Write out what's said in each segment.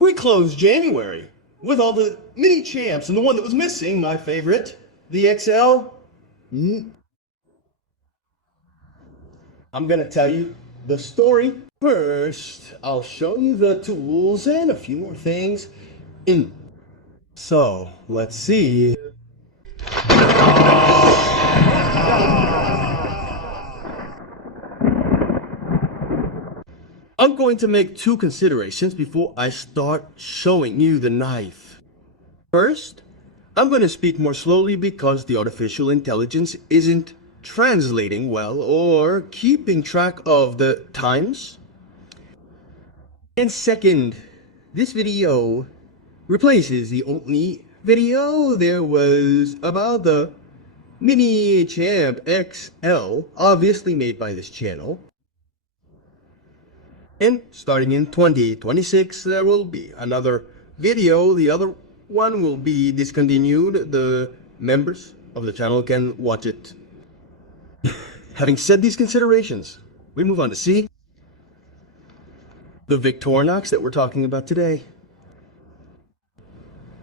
We closed January with all the mini champs, and the one that was missing, my favorite, the XL. I'm gonna tell you the story. First, I'll show you the tools and a few more things. So, let's see. I'm going to make two considerations before I start showing you the knife. First, I'm going to speak more slowly because the artificial intelligence isn't translating well or keeping track of the times. And second, this video replaces the only video there was about the MiniChamp XL, obviously made by this channel. And starting in 2026, there will be another video. The other one will be discontinued. The members of the channel can watch it. Having said these considerations, we move on to see the Victorinox that we're talking about today.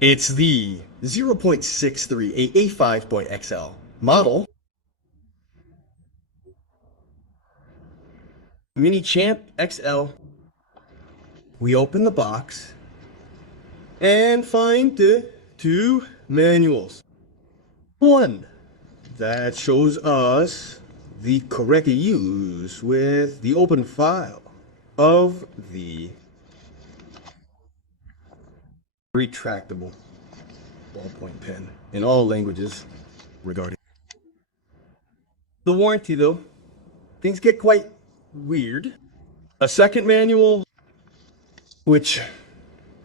It's the 0.63 A5.XL model. MiniChamp XL. We open the box and find the two manuals. One that shows us the correct use with the open file of the retractable ballpoint pen in all languages regarding the warranty. Though things get quite weird. A second manual which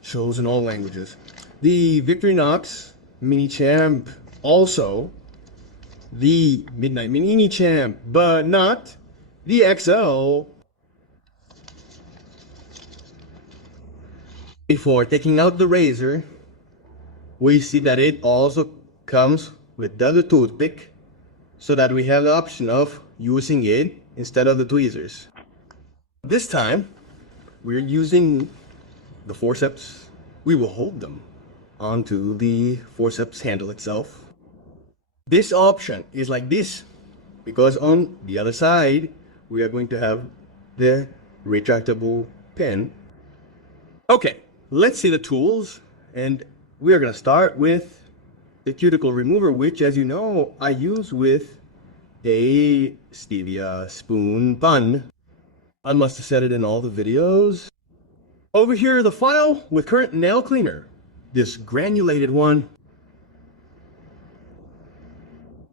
shows in all languages the Victorinox MiniChamp, also the Midnite MiniChamp, but not the XL. Before taking out the razor, we see that it also comes with the other toothpick, so that we have the option of using it instead of the tweezers. This time, we're using the forceps. We will hold them onto the forceps handle itself. This option is like this because on the other side, we are going to have the retractable pen. Okay, let's see the tools, and we are going to start with the cuticle remover, which, as you know, I use with a stevia spoon bun. I must have said it in all the videos. Over here, the file with current nail cleaner, this granulated one.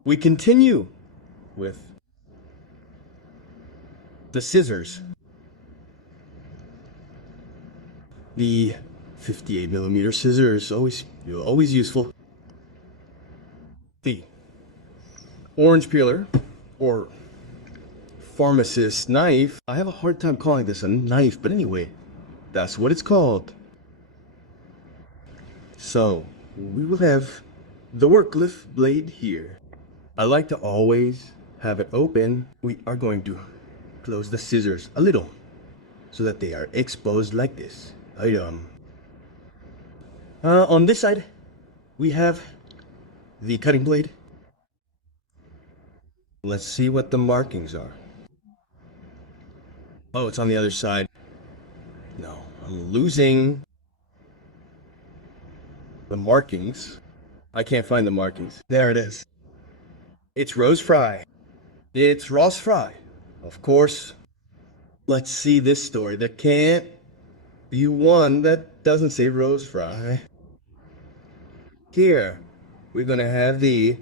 We continue with the scissors, the 58mm scissors, always useful. The orange peeler, or pharmacist knife. I have a hard time calling this a knife, but anyway, that's what it's called. So, we will have the work lift blade here. I like to always have it open. We are going to close the scissors a little so that they are exposed like this. On this side, we have the cutting blade. Let's see what the markings are. Oh, it's on the other side. No, I'm losing the markings. I can't find the markings. There it is. It's Rose Fry. It's Ross Fry. Of course. Let's see this story. There can't be one that doesn't say Rose Fry. Here, we're gonna have the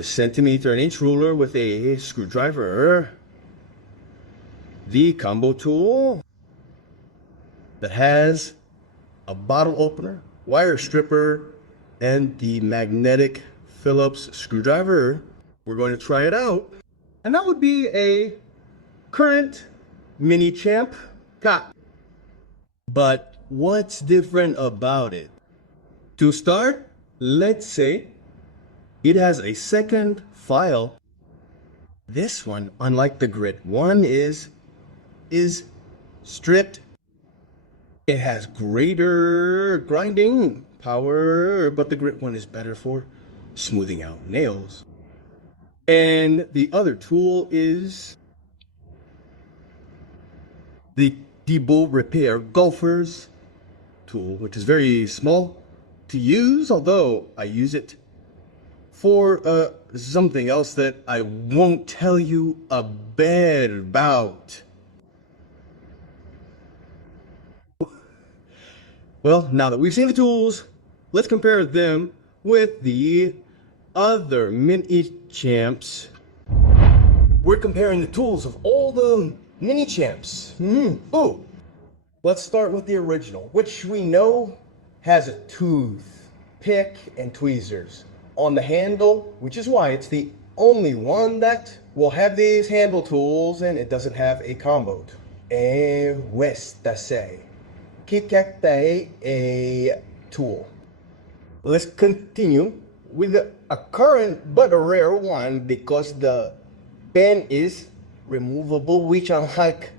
centimeter and inch ruler with a screwdriver, the combo tool that has a bottle opener, wire stripper, and the magnetic Phillips screwdriver. We're going to try it out, and that would be a current MiniChamp cop. But what's different about it? To start, let's say it has a second file. This one, unlike the grit one, is stripped It has greater grinding power, but the grit one is better for smoothing out nails. And the other tool is the Debo Repair Golfer's tool, which is very small to use, although I use it for something else that I won't tell you a bit about. Well, now that we've seen the tools, let's compare them with the other MiniChamps. We're comparing the tools of all the MiniChamps. Oh, let's start with the original, which we know has a tooth, pick, and tweezers on the handle, which is why it's the only one that will have these handle tools and it doesn't have a combo. A tool. Let's continue with a current but a rare one because the pen is removable, which unlike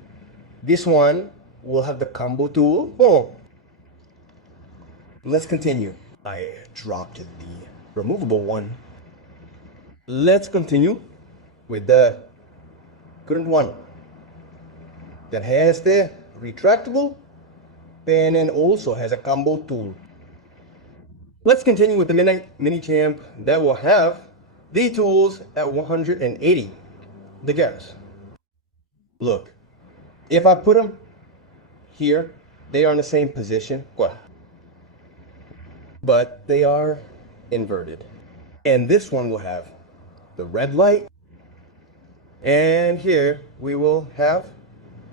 this one will have the combo tool. Oh, let's continue. I dropped the removable one. Let's continue with the current one that has the retractable pen and also has a combo tool. Let's continue with the Midnite MiniChamp that will have the tools at 180 degrees. Look, if I put them here, they are in the same position, but they are inverted. And this one will have the red light, and here we will have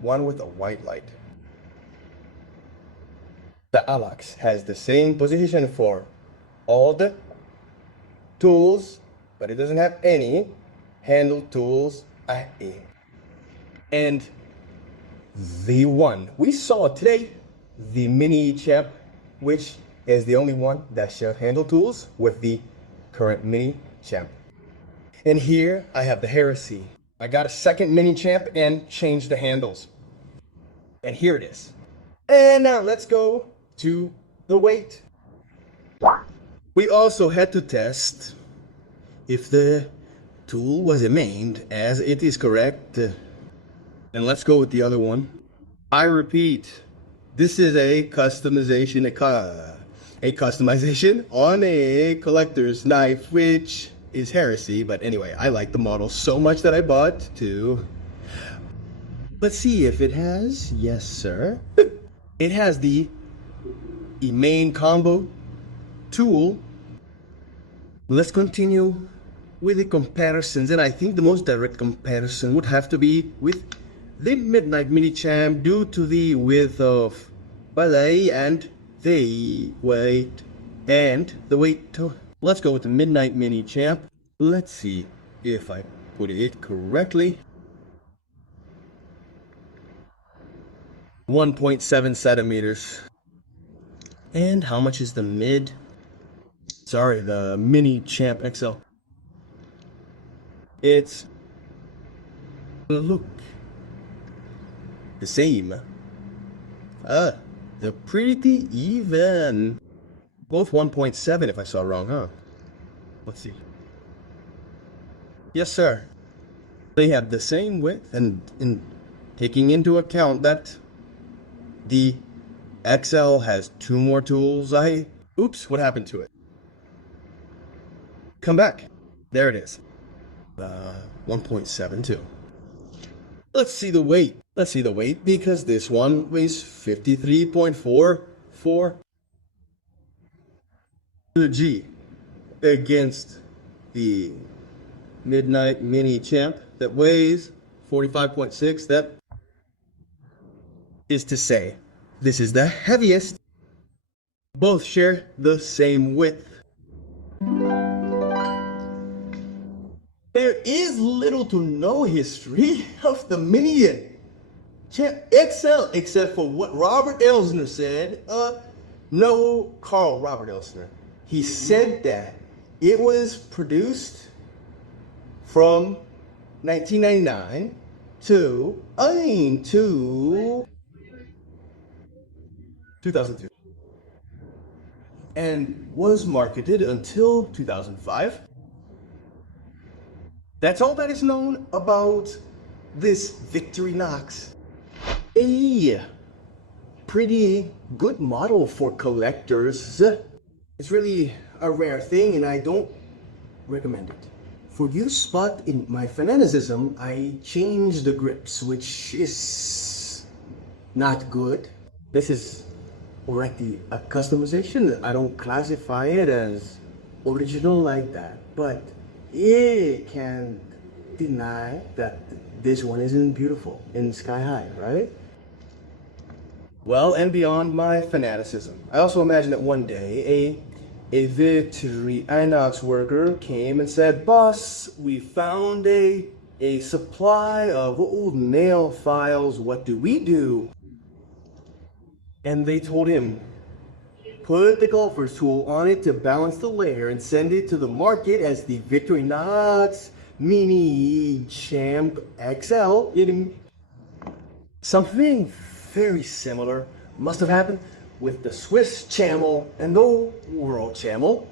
one with a white light. The Alox has the same position for all the tools, but it doesn't have any handle tools. And the one we saw today, the MiniChamp, which is the only one that shares handle tools with the current MiniChamp. And here I have the heresy. I got a second MiniChamp and changed the handles. And here it is. And now let's go to the weight. We also had to test if the tool was aimed as it is correct. And let's go with the other one. I repeat, this is a customization, a customization on a collector's knife, which is heresy. But anyway, I like the model so much that I bought two. Let's see if it has. Yes, sir. It has the main combo tool. Let's continue with the comparisons, and I think the most direct comparison would have to be with the Midnite MiniChamp due to the width of ballet and the weight and the weight. Let's go with the Midnite MiniChamp. Let's see if I put it correctly. 1.7 centimeters. And how much is the the MiniChamp XL? It's, look, the same. They're pretty even. Both 1.7 if I saw wrong, huh? Let's see. Yes, sir. They have the same width, and in taking into account that the XL has two more tools, oops, what happened to it? Come back. There it is. 1.72. Let's see the weight. Let's see the weight because this one weighs 53.44 G against the Midnite MiniChamp that weighs 45.6. That is to say, this is the heaviest. Both share the same width. There is little to no history of the MiniChamp XL except for what Robert Elsner said. No, Robert Elsner. He said that it was produced from 1999 to 2002. And was marketed until 2005. That's all that is known about this Victorinox. A pretty good model for collectors. It's really a rare thing and I don't recommend it. For use spot in my fanaticism, I changed the grips, which is not good. This is already a customization. I don't classify it as original like that, but it can't deny that this one isn't beautiful in sky high, right? Well, and beyond my fanaticism, I also imagine that one day a Victorinox worker came and said, "Boss, we found a supply of old nail files. What do we do?" And they told him, put the golfer's tool on it to balance the layer and send it to the market as the Victorinox MiniChamp XL. Something very similar must have happened with the Swiss Chamel and the World Chamel.